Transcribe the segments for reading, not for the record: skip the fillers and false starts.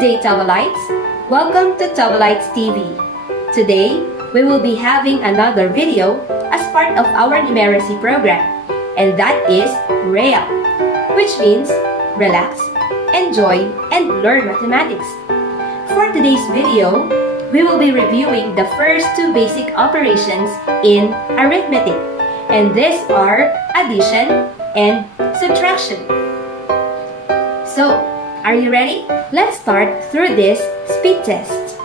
day, Tavalites! Welcome to Tavalites TV. Today, we will be having another video as part of our numeracy program, and that is REAL, which means relax, enjoy, and learn mathematics. For today's video, we will be reviewing the first two basic operations in arithmetic, and these are addition and subtraction. So, are you ready? Let's start through this speed test.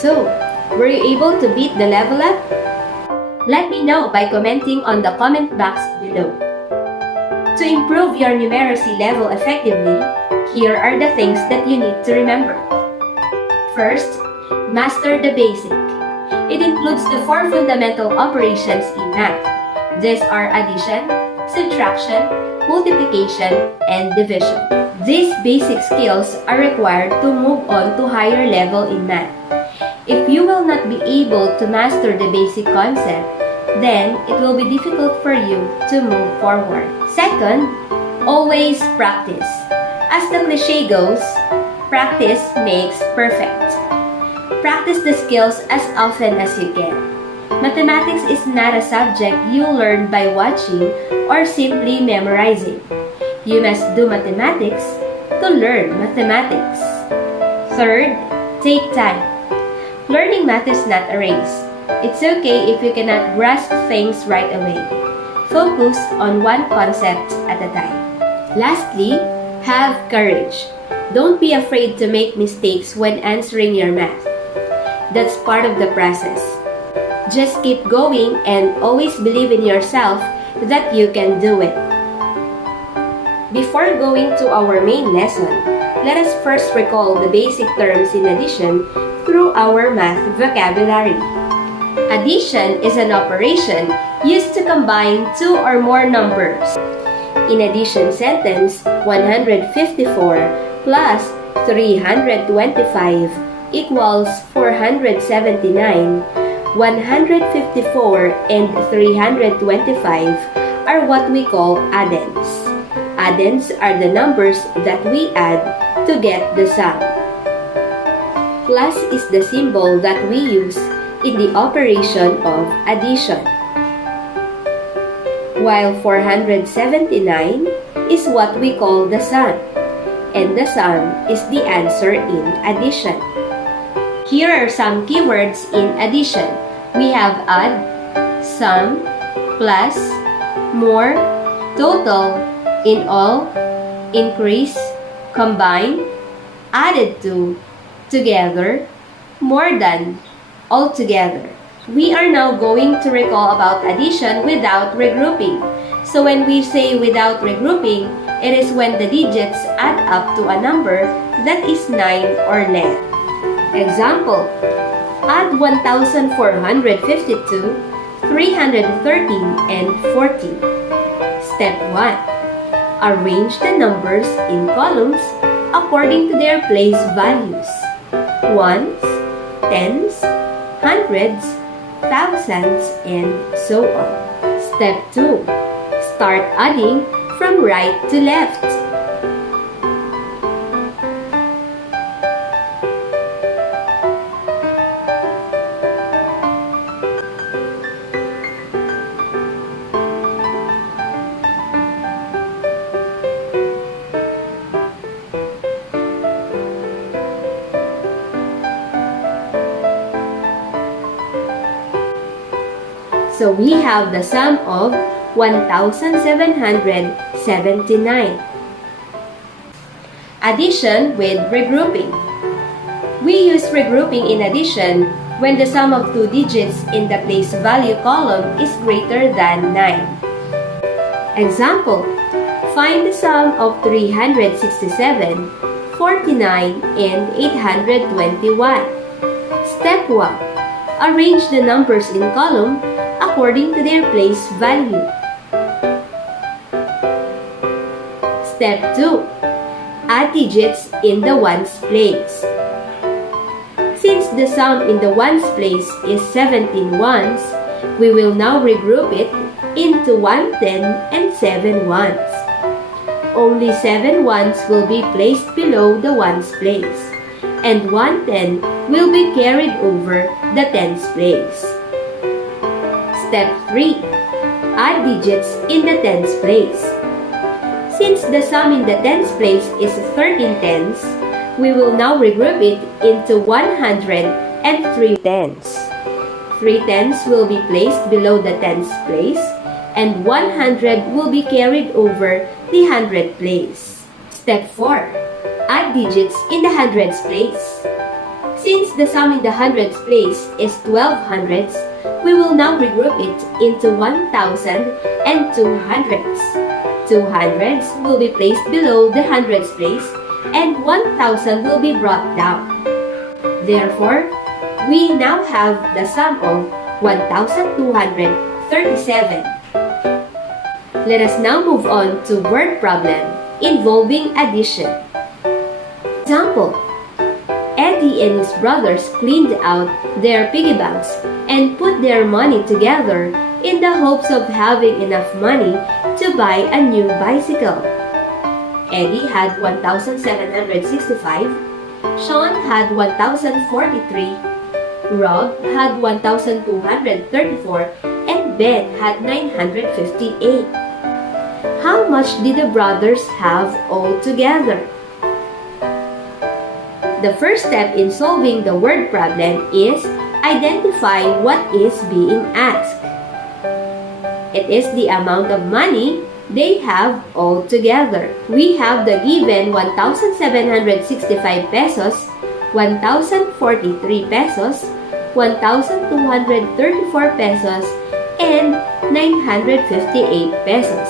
So, were you able to beat the level up? Let me know by commenting on the comment box below. To improve your numeracy level effectively, here are the things that you need to remember. First, master the basic. It includes the four fundamental operations in math. These are addition, subtraction, multiplication, and division. These basic skills are required to move on to higher level in math. If you will not be able to master the basic concept, then it will be difficult for you to move forward. Second, always practice. As the cliche goes, practice makes perfect. Practice the skills as often as you can. Mathematics is not a subject you learn by watching or simply memorizing. You must do mathematics to learn mathematics. Third, take time. Learning math is not a race. It's okay if you cannot grasp things right away. Focus on one concept at a time. Lastly, have courage. Don't be afraid to make mistakes when answering your math. That's part of the process. Just keep going and always believe in yourself that you can do it. Before going to our main lesson, let us first recall the basic terms in addition through our math vocabulary. Addition is an operation used to combine two or more numbers. In addition sentence, 154 plus 325 equals 479. 154 and 325 are what we call addends. Addends are the numbers that we add to get the sum. Plus is the symbol that we use in the operation of addition. While 479 is what we call the sum, and the sum is the answer in addition. Here are some keywords in addition. We have add, sum, plus, more, total, in all, increase, combine, added to, together, more than, altogether. We are now going to recall about addition without regrouping. So when we say without regrouping, it is when the digits add up to a number that is 9 or less. Example, add 1,452, 313, and 14. Step 1. Arrange the numbers in columns according to their place values. Ones, tens, hundreds, thousands, and so on. Step 2. Start adding from right to left. So we have the sum of 1,779. Addition with regrouping. We use regrouping in addition when the sum of two digits in the place value column is greater than 9. Example, find the sum of 367, 49, and 821. Step 1. Arrange the numbers in column according to their place value. Step 2. Add digits in the ones place. Since the sum in the ones place is 17 ones, we will now regroup it into 1 10 and 7 ones. Only 7 ones will be placed below the ones place, and 1 10 will be carried over the tens place. Step 3. Add digits in the tens place. Since the sum in the tens place is 13 tens, we will now regroup it into 100 and 3 tens. 3 tens will be placed below the tens place, and 100 will be carried over the 100 place. Step 4. Add digits in the hundreds place. Since the sum in the hundreds place is 12 hundreds, we will now regroup it into 1,000 and 200s. 200s will be placed below the hundreds place, and 1,000 will be brought down. Therefore, we now have the sum of 1,237. Let us now move on to word problem involving addition. Example, Eddie and his brothers cleaned out their piggy banks and put their money together in the hopes of having enough money to buy a new bicycle. Eddie had 1,765, Sean had 1,043, Rob had 1,234, and Ben had 958. How much did the brothers have altogether? The first step in solving the word problem is identify what is being asked. It is the amount of money they have altogether. We have the given 1,765 pesos, 1,043 pesos, 1,234 pesos, and 958 pesos.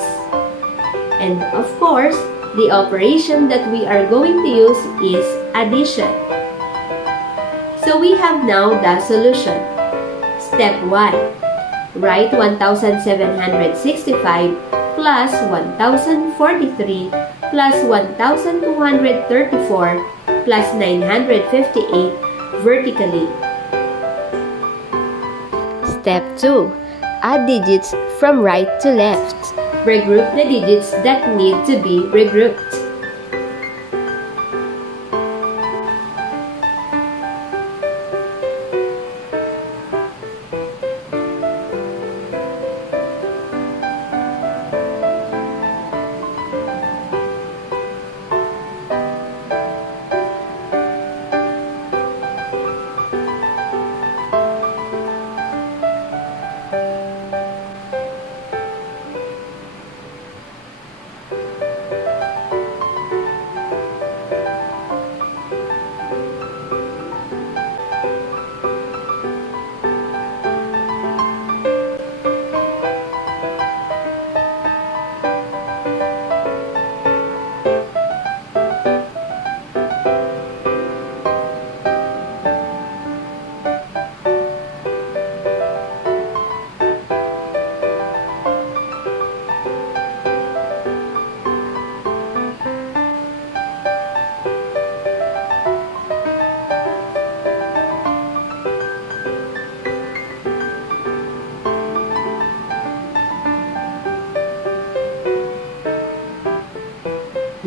And of course, the operation that we are going to use is addition. So we have now the solution. Step 1. Write 1,765 plus 1,043 plus 1,234 plus 958 vertically. Step 2. Add digits from right to left. Regroup the digits that need to be regrouped.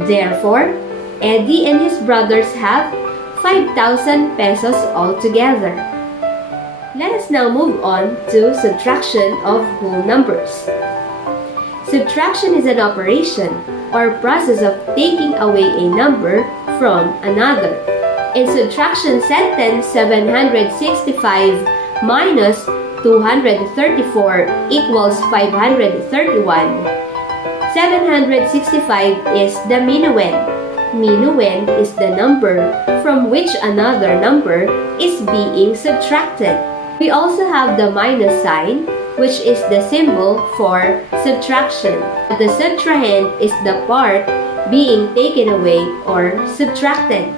Therefore, Eddie and his brothers have 5,000 pesos altogether. Let us now move on to subtraction of whole numbers. Subtraction is an operation or process of taking away a number from another. In subtraction sentence, 765 minus 234 equals 531. 765 is the minuend. Minuend is the number from which another number is being subtracted. We also have the minus sign, which is the symbol for subtraction. The subtrahend is the part being taken away or subtracted.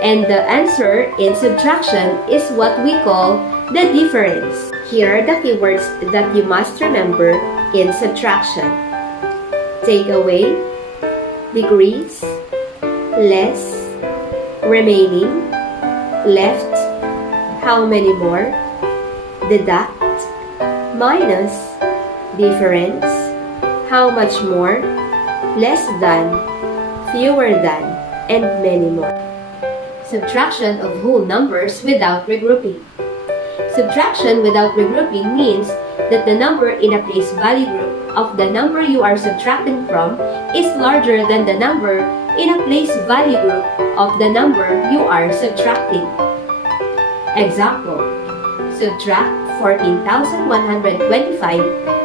And the answer in subtraction is what we call the difference. Here are the keywords that you must remember in subtraction. Take away, decrease, less, remaining, left, how many more, deduct, minus, difference, how much more, less than, fewer than, and many more. Subtraction of whole numbers without regrouping. Subtraction without regrouping means that the number in a place value group of the number you are subtracting from is larger than the number in a place value group of the number you are subtracting. Example, subtract 14,125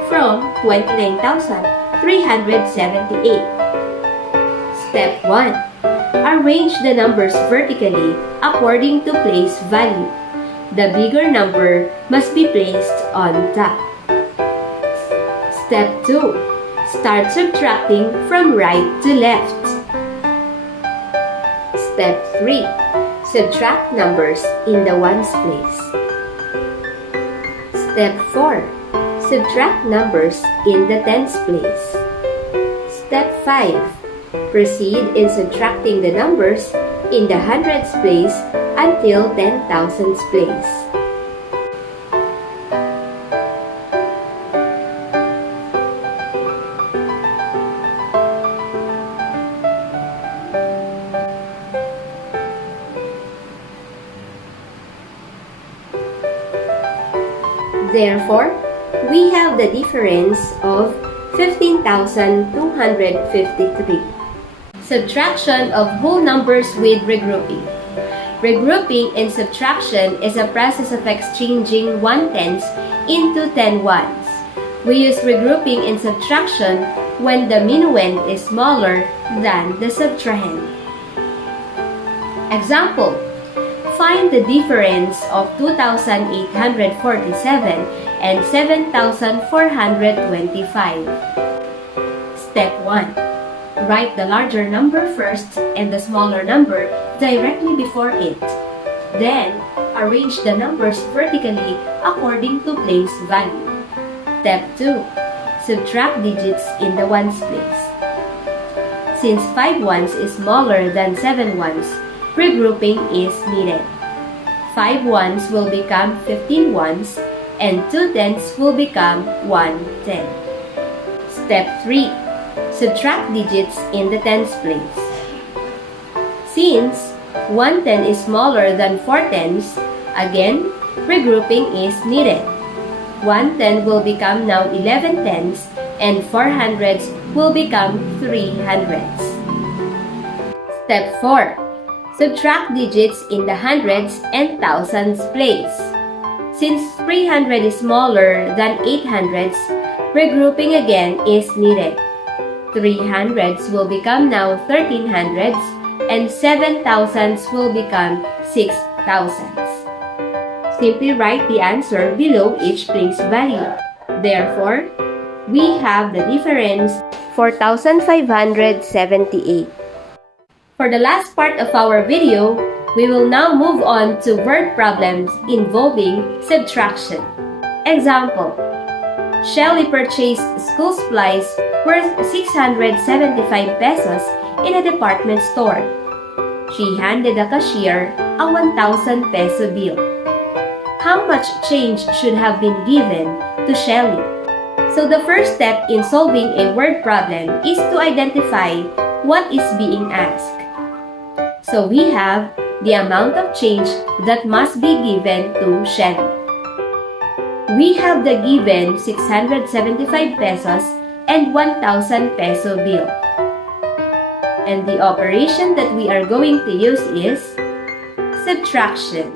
from 29,378. Step 1. Arrange the numbers vertically according to place value. The bigger number must be placed on top. Step 2. Start subtracting from right to left. Step 3. Subtract numbers in the ones place. Step 4. Subtract numbers in the tens place. Step 5. Proceed in subtracting the numbers in the hundreds place until 10,000s place. Therefore, we have the difference of 15,253. Subtraction of whole numbers with regrouping. Regrouping in subtraction is a process of exchanging 1/10 into 10 ones. We use regrouping in subtraction when the minuend is smaller than the subtrahend. Example, find the difference of 2,847 and 7,425. Step 1. Write the larger number first and the smaller number directly before it. Then, arrange the numbers vertically according to place value. Step 2. Subtract digits in the ones place. Since 5 ones is smaller than 7 ones, regrouping is needed. 5 ones will become 15 ones and 2 tens will become 1 10. Step 3. Subtract digits in the tens place. Since 1 10 is smaller than 4 tens, again, regrouping is needed. 1 10 will become now 11 tens and 4 hundreds will become 3 hundreds. Step 4. Subtract digits in the hundreds and thousands place. Since 300 is smaller than 800s, regrouping again is needed. 300s will become now 1300s and 7,000s will become 6,000s. Simply write the answer below each place value. Therefore, we have the difference 4,578. For the last part of our video, we will now move on to word problems involving subtraction. Example, Shelly purchased school supplies worth 675 pesos in a department store. She handed the cashier a 1,000 peso bill. How much change should have been given to Shelly? So the first step in solving a word problem is to identify what is being asked. So we have the amount of change that must be given to Shelly. We have the given 675 pesos and 1,000 peso bill. And the operation that we are going to use is subtraction.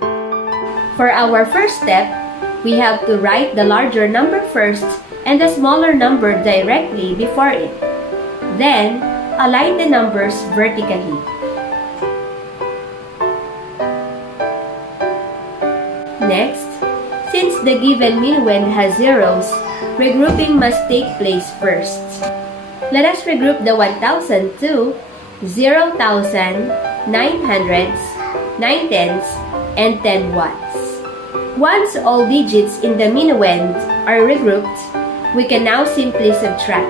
For our first step, we have to write the larger number first and the smaller number directly before it. Then, align the numbers vertically. Next, since the given minuend has zeros, regrouping must take place first. Let us regroup the 1,000 to 0,000, 900s, 9/10s, and 10 watts. Once all digits in the minuend are regrouped, we can now simply subtract.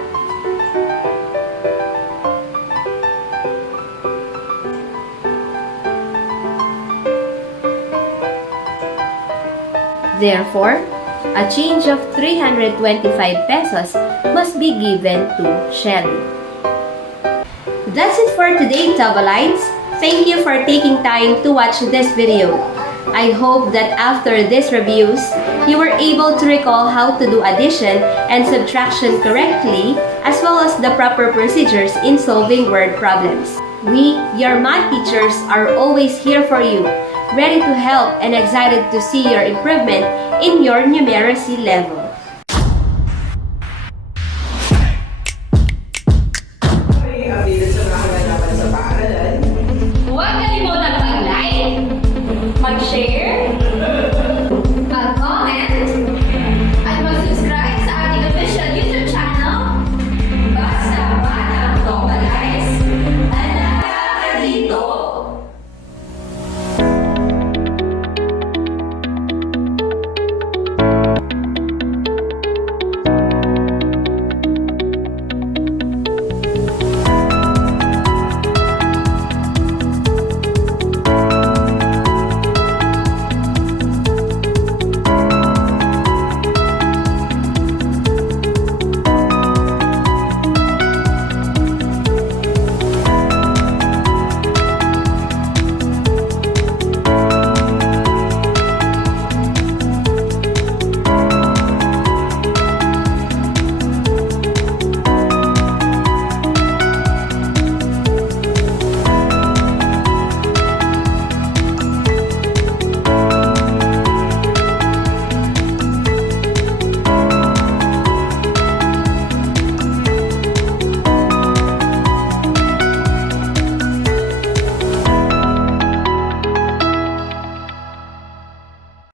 Therefore, a change of 325 pesos must be given to Shelly. That's it for today, Tabalites. Thank you for taking time to watch this video. I hope that after these reviews, you were able to recall how to do addition and subtraction correctly, as well as the proper procedures in solving word problems. We, your math teachers, are always here for you, ready to help and excited to see your improvement in your numeracy level.